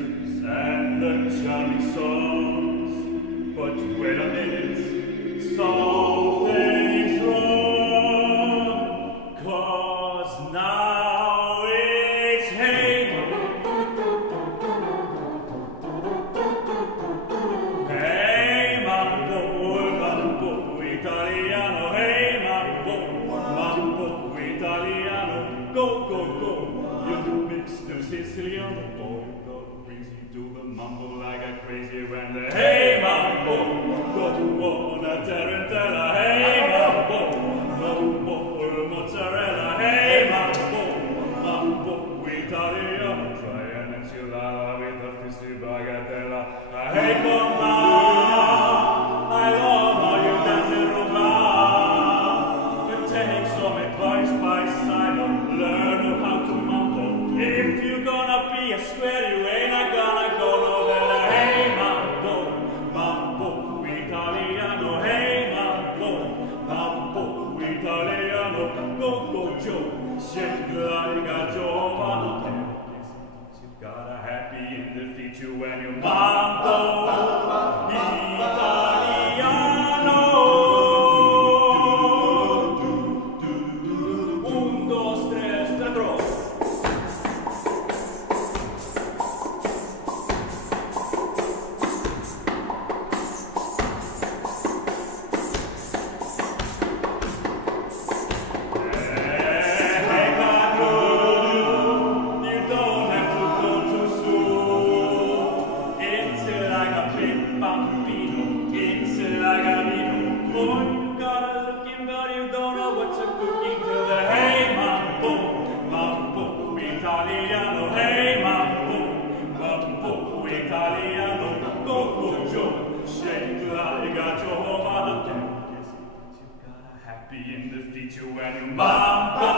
pictures and the charming songs. But wait a minute, something's wrong, 'cause now it's hey, hey mambo italiano, hey mambo italiano, go go go. You mix them Siciliano, boy, go crazy, do the mambo like a crazy when the hey mambo, go on a tarantella, hey mambo, mozzarella, hey mambo italiano, try an enchilada with a fishy bagatella, hey bomba. I love how you dance in Roma. But take some advice by side, learn how to mambo. If you're gonna be a square, you ain't gonna go nowhere. Hey mambo italiano. Hey mambo italiano. Go Joe, shake like a giovane. You got a happy in the feature when you mambo italiano. Un, dos, tres, cuatro. Bambino, it's like a vino. Boy, you got a looking, but you don't know what you're cooking till the hey mambo italiano. Hey mambo italiano. Go Joe, shake like a giovane. Yes, you got a happy in the feature when you mambo.